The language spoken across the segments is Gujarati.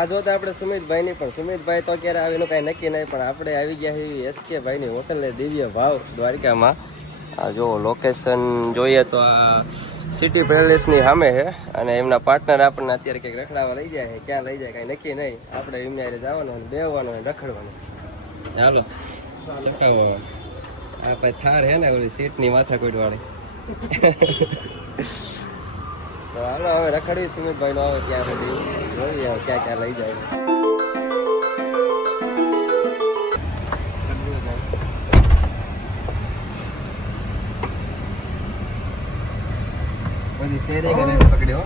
આ જોતા આપણે સુમિતભાઈ ની પણ, સુમિતભાઈ તો ક્યારે આવે એનું કઈ નક્કી નહીં, પણ આપણે આવી ગયા છીએ એસકે ભાઈ ની હોટલ દિવ્ય ભાવ દ્વારિકામાં. આ જો લોકેશન જોઈએ તો આ સિટી પેલેસની સામે છે, અને એમના પાર્ટનર આપણને અત્યારે કંઈક રખડાવવા લઈ જાય છે, ક્યાં લઈ જાય, કઈ નક્કી નહીં. આપણે એમને હારે જવાનું અને બેહવાનું અને રખડવાનું. ચાલો ચકાવો આ પછી થાર હે ને, ઓલી સીટની માથા કોઈ વાળી. તો હાલો હવે રખડી સુમિતભાઈ આવે ત્યાં સુધી. જોઈએ હવે ક્યાં ક્યાં લઈ જાય. બધી સ્ટેરિંગ અને પકડ્યો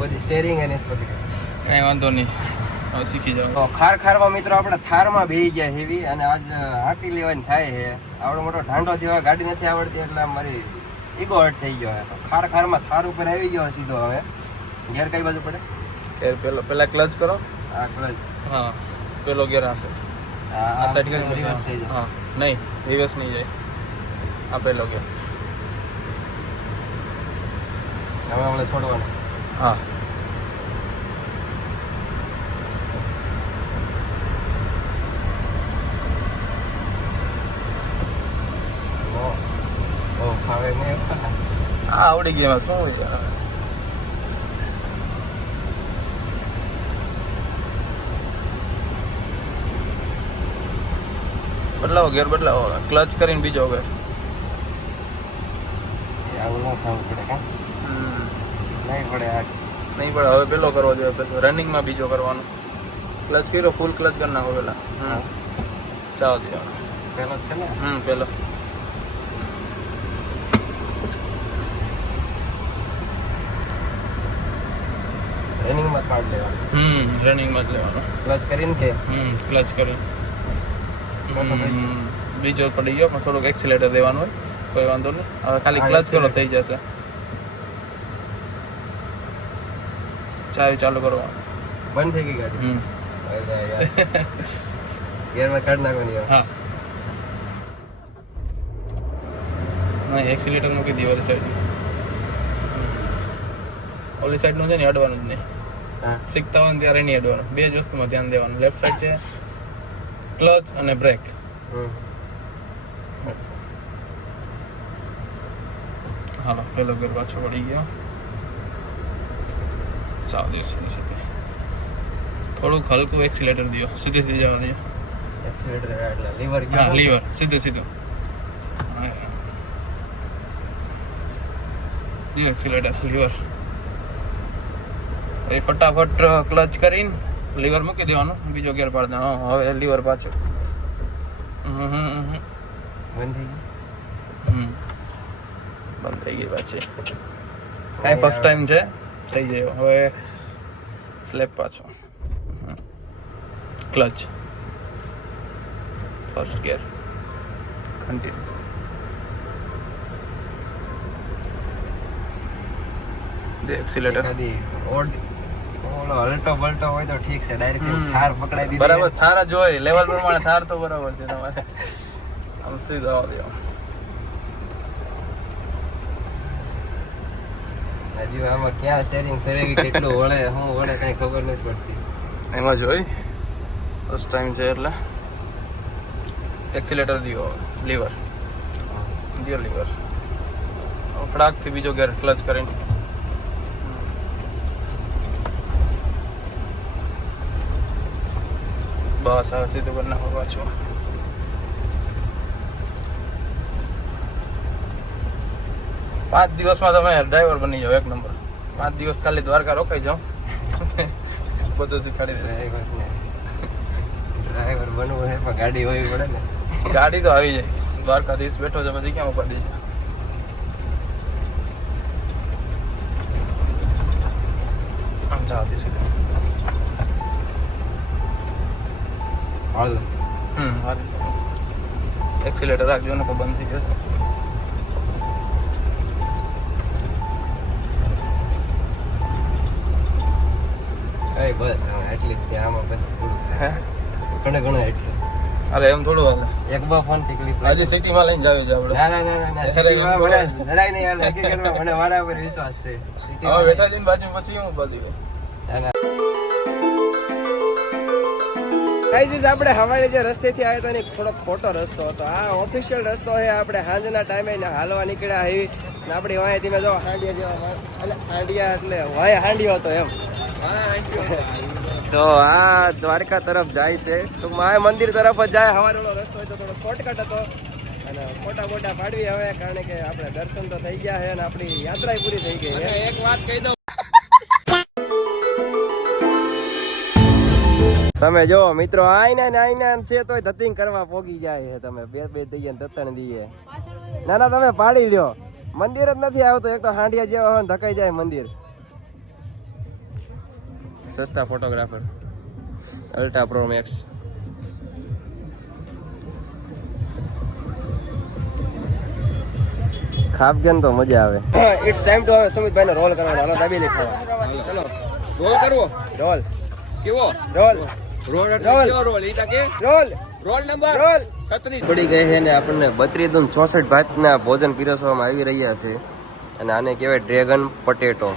બધી સ્ટેરિંગ અને પકડ્યો. કઈ વાંધો નહીં. શીખી જાવ ખાર ખારમાં મિત્રો આપણે થારમાં બેહી ગયા હેવી અને આજ હાંકી લેવાની થાય છે. આવડો મોટો ઢાંડો જેવા ગાડી નથી આવડતી એટલે આમ મારી ઈગો હર્ટ થઈ ગયો છે ખાર ખારમાં થાર ઉપર આવી ગયો સીધો હવે. ગેર કઈ બાજુ પડે? ગેર પેલો પેલા ક્લચ કરો. આ ક્લચ હા પેલો ગેર આ આ આ સાઈડ કરી રિવર્સ થઈ જાય. હા નહીં રિવર્સ નહીં જાય. આ પેલો ગેર હવે આપણે છોડવાનું. હા. ઓ ફાવે આ આવડી ગયા શું યાર? બદલાવો ગેર બદલાવો. ક્લચ કરીને બીજો ગેર આવું ન થવું પડે કા? નહીં પડે આ. નહીં પડે હવે પેલો કરવો જોઈએ પેલો રનિંગમાં બીજો કરવાનો. ક્લચ કર્યો ફૂલ ક્લચ કરી નાખો પેલા. ચાલો દે પેલો છે ને? હમ પેલો રનિંગમાં કાર્ડ લેવાનું. હમ રનિંગમાં જ લેવાનો. ક્લચ કરીને કે? હમ ક્લચ કરી બીજો પડી ગયો પણ થોડુંક એક્સિલેટર દેવાનું હોય કોઈ વાંધો નહીં. હવે ખાલી ક્લચ કરો થઈ જશે. ચાવી ચાલુ કરવાનું. બંધ થઈ ગઈ ગાડી? હમ. ગેરમાં કાઢ નાખવાની હા. ના એક્સિલેટર મૂકી દી સાઈડ ઓલી સાઈડનું છે ને અડવાનું જ નહીં. શીખતા હોય ને ત્યારે નહીં અડવાનું. બે જ વસ્તુમાં ધ્યાન દેવાનું. લેફ્ટ સાઈડ છે ક્લચ અને બ્રેક હાલો પેલો ગેર પાછો પડી ગયો. સાવ દિવસ સુધી થોડુંક હલકું એક્સિલેટર દો સીધી સીધી જવા દો એક્સિલેટર એટલે લીવર હા લીવર સીધું સીધું. દો એક્સિલેટર લીવર એ ફટાફટ ક્લચ કરીને લીવર મૂકી દેવાનું. બીજો ગેર પાડી દેવાનો હવે લીવર પાછું હમ હમ હમ હમ. બંધ થઈ ગઈ પાછી. કાંઈ ફર્સ્ટ ટાઈમ છે. થઈ જાય હવે સ્લેપ પાછો. ક્લચ ફર્સ્ટ ગિયર કન્ટિન્યુ દે એક્સિલેટર એકાદી ઓડ ઓલો હલટો બલટો હોય તો ઠીક છે ડાયરેક્ટ. થાર પકડાઈ દીધી બરાબર થાર જ હોય લેવલ પ્રમાણે થાર તો બરાબર છે તમારે. આમ સીધો આવવા દો હજી આમાં ક્યાં સ્ટેરિંગ ફેરવી કેટલું વળે શું વળે કઈ ખબર નથી પડતી. એમાં જોઈ ફર્સ્ટ ટાઈમ છે એટલે. એક્સિલેટર દીવો લીવર દિયો લીવર ફડાકથી બીજો ગેર ક્લચ કરીને. બસ આવે સીધું કરી નાખો પાછું પાંચ દિવસમાં તમે ડ્રાઈવર બની જાઓ એક નંબર પાંચ દિવસ ખાલી દ્વારકા રોકાઈ જાઓ. બધું શીખવાડી દે ડ્રાઈવર બનવું હોય પણ ગાડી હોવી પડે ને. ગાડી તો આવી જાય. દ્વારકાધીશ બેઠો છે બધી ક્યાં ઉપાડી જાય? અમદાવાદ સીધું હાલ. હમ હારી એક્સિલેટર રાખજો ને બંધ થઈ જશે. એ બસ એટલી જ આમાં બસ પૂરું થાય. ઘણે ઘણા એટલું. અરે એમ થોડું હાલે. એક બા ફોનથી ક્લિપ આજે સિટીમાં લઈને જાવ છે આપણે. ના ના ના ના, ના અરે, મને જરાય નહીં હાલે. હકીકતમાં મને મારા ઉપર વિશ્વાસ છે. હવે જઈને બાજુ પછી હું બધી ના, ના. ગાઈઝ આપણે હવારે જે રસ્તેથી આવ્યા હતા ને થોડો ખોટો રસ્તો હતો. આ ઓફિશિયલ રસ્તો છે, આપણે સાંજના ટાઈમે હાલવા નીકળ્યા આવી ને આપણી વાંય ધીમે જો હાંડિયા જેવા અને હાંડિયા એટલે વાંય હાંડિયો હતો એમ. તો આ દ્વારકા તરફ જાય છે. તો માય મંદિર તરફ જ જાય. હવારેનો રસ્તો હોય તો થોડો શોર્ટકટ હતો. અને ફોટા ફોટા પાડવી હવે, કારણ કે આપણે દર્શન તો થઈ ગયા છે અને આપણી યાત્રા પૂરી થઈ ગઈ છે. એક વાત કહી દઉં તમે જો મિત્રો આઈના ને આઈના છે તોય ધતિંગ કરવા પોગી જાય છે તમે. બે બે દઈએ ધતણ દઈએ ના ના તમે પાડી લ્યો. મંદિર જ નથી આવતો એક તો હાંડિયા જેવા હોય ધકાઈ જાય મંદિર. સસ્તા ફોટોગ્રાફર. Ultra pro max. ખાપજન તો મજા આવે. ઇટ્સ ટાઈમ ટુ સુમિતભાઈ ને રોલ કરવાનો હાલો દાબી લઈ ખાવા ચલો રોલ કરવો? રોલ કેવો? Roll roll roll. Roll? Roll. Roll number? Roll. પડી ગઈ છે ને આપણને બત્રીસ દૂન ચોસઠ ભાતના ભોજન પીરસવામાં આવી રહ્યા છે. અને આને કહેવાય ડ્રેગન પટેટો.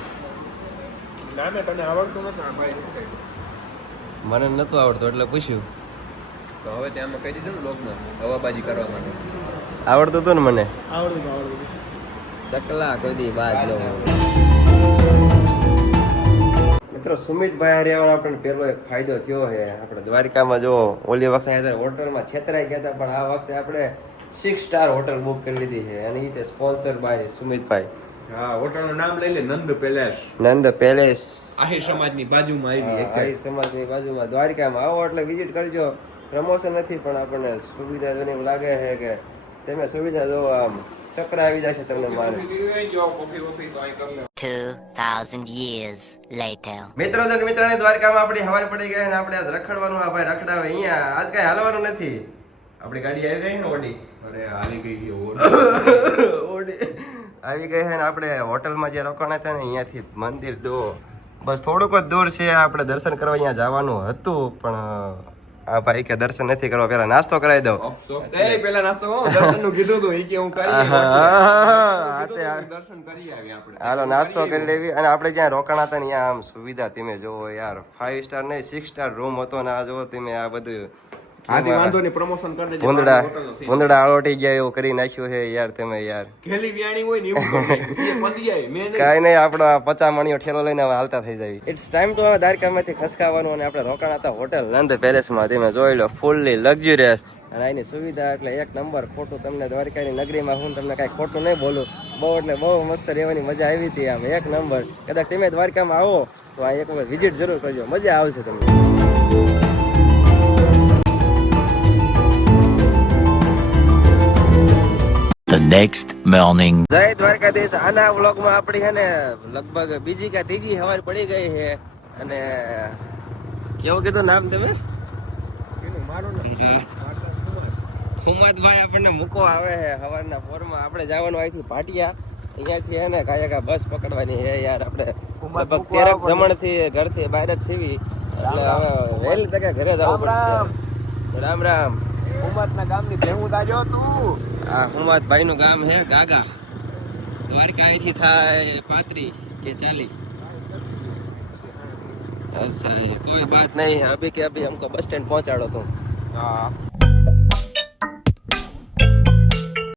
નામે તને આવડતું નથી ભાઈ મને નતું આવડતું એટલે પૂછ્યું. તો હવે ત્યાં કહી દીધું ને હવાબાજી કરવા માટે. આવડતું હતું ને મને? આવડતું આવડતું. ચકલા કોઈ દી બાજ હોય. મિત્રો સુમિતભાઈ હારે આપણને પેલો એક ફાયદો થયો છે. આપણે દ્વારિકામાં જો ઓલી વખતે આવ્યા ત્યારે હોટલમાં છેતરાઈ ગયા હતા પણ આ વખતે આપણે સિક્સ સ્ટાર હોટલ બુક કરી લીધી છે. અને તે સ્પોન્સર બાય સુમિતભાઈ. હા હોટલનું નામ લઈ લે નંદ પેલેસ. નંદ પેલેસ. આહિર સમાજની બાજુમાં આવી આહિર સમાજની બાજુમાં. દ્વારિકામાં આવો એટલે વિઝિટ કરજો. પ્રમોશન નથી પણ આપણને સુવિધા લાગે છે કે તમે સુવિધા જો આમ. ચક્ર આવી જાય છે તમને મારે. કોફી વોફી તો અહીં કરી લે 2,000 years later. મિત્રો જન મિત્રને દ્વારકામાં આપણી હવાર પડી ગઈ અને આપણે આજ રખડવાનું આ ભાઈ રખડાવે અહીંયા. આજ કઈ હાલવાનું નથી. આપણી ગાડી આવી ગઈ ને ઓડી? અરે આવી ગઈ છે ઓર ઓડી. આવી ગઈ છે ને આપણે હોટલમાં જે રોકાણા હતા ને અહીંયાથી મંદિર દો. બસ થોડુંક જ દૂર છે. આપણે દર્શન કરવા અહીંયા જવાનું હતું પણ આ ભાઈ કે દર્શન નથી કરવા પેલા નાસ્તો કરાવી દઉં. એ પેલા નાસ્તો દર્શનનું કીધું ઈ કે હું કરી દર્શન કરી આવી આપણે. હાલો નાસ્તો કરી લેવી. અને આપણે જ્યાં રોકાણા હતા ને ત્યાં આમ સુવિધા તમે જોવો યાર ફાઈવ સ્ટાર નહીં સિક્સ સ્ટાર રૂમ હતો ને આ જોવો તમે આ બધું આથી વાંધો નહીં પ્રમોશન કરી દેજે ભૂંદડા ભૂંદડા આળોટી ગયા એવું કરી નાખ્યું છે યાર તમે યાર. ઘેલી વ્યાણી હોય ને એવું તો નહીં. એ પતી જાય મેં નહીં. નહીં આપણો આ પચા મણીઓ ઠેલો લઈને હવે હાલતા થઈ જાય. ઇટ્સ ટાઈમ ટુ હવે દ્વારકામાંથી ખસકાવાનું અને આપણે રોકાણા હતા હોટેલ નંદ પેલેસમાં. તમે જોઈ લો ફૂલ્લી લક્ઝુરિયસ અને એની સુવિધા એટલે એક નંબર ખોટું તમને દ્વારકાની નગરીમાં હું તમને કાંઈ ખોટું નહીં બોલું. બહુ એટલે બહુ મસ્ત રહેવાની મજા આવી હતી આમ એક નંબર. કદાચ તમે દ્વારકામાં આવો તો આ એક વખત વિઝિટ જરૂર કરજો. મજા આવશે તમને. The next morning. જય દ્વારકાધીશ. આના વ્લોગમાં આપણી છે ને લગભગ બીજી કે ત્રીજી સવાર પડી ગઈ છે અને કેવું કીધું નામ તમે? હુમતભાઈ આપણને મૂકો આવે છે સવારના પોરમાં આપણે જવાનું અહીંથી પાટિયા અહીંયાથી હે ને કાંઈ કાંઈ બસ પકડવાની છે યાર આપણે. લગભગ તેરક જમણથી ઘરથી બહાર જ છીવી. એટલે હવે વહેલી તકે ઘરે જવું પડશે. રામ રામ. હુમાતના ગામની ભેહું તાજો તું. આ હુમાત ગામ હે ગાગા. દ્વારકા અહીંથી થાય પાંત્રીસ કે ચાલીસ. અચ્છા કોઈ બાત નહીં. અભી કે અભી હમકો બસ સ્ટેન્ડ પહોંચાડો તું. હા.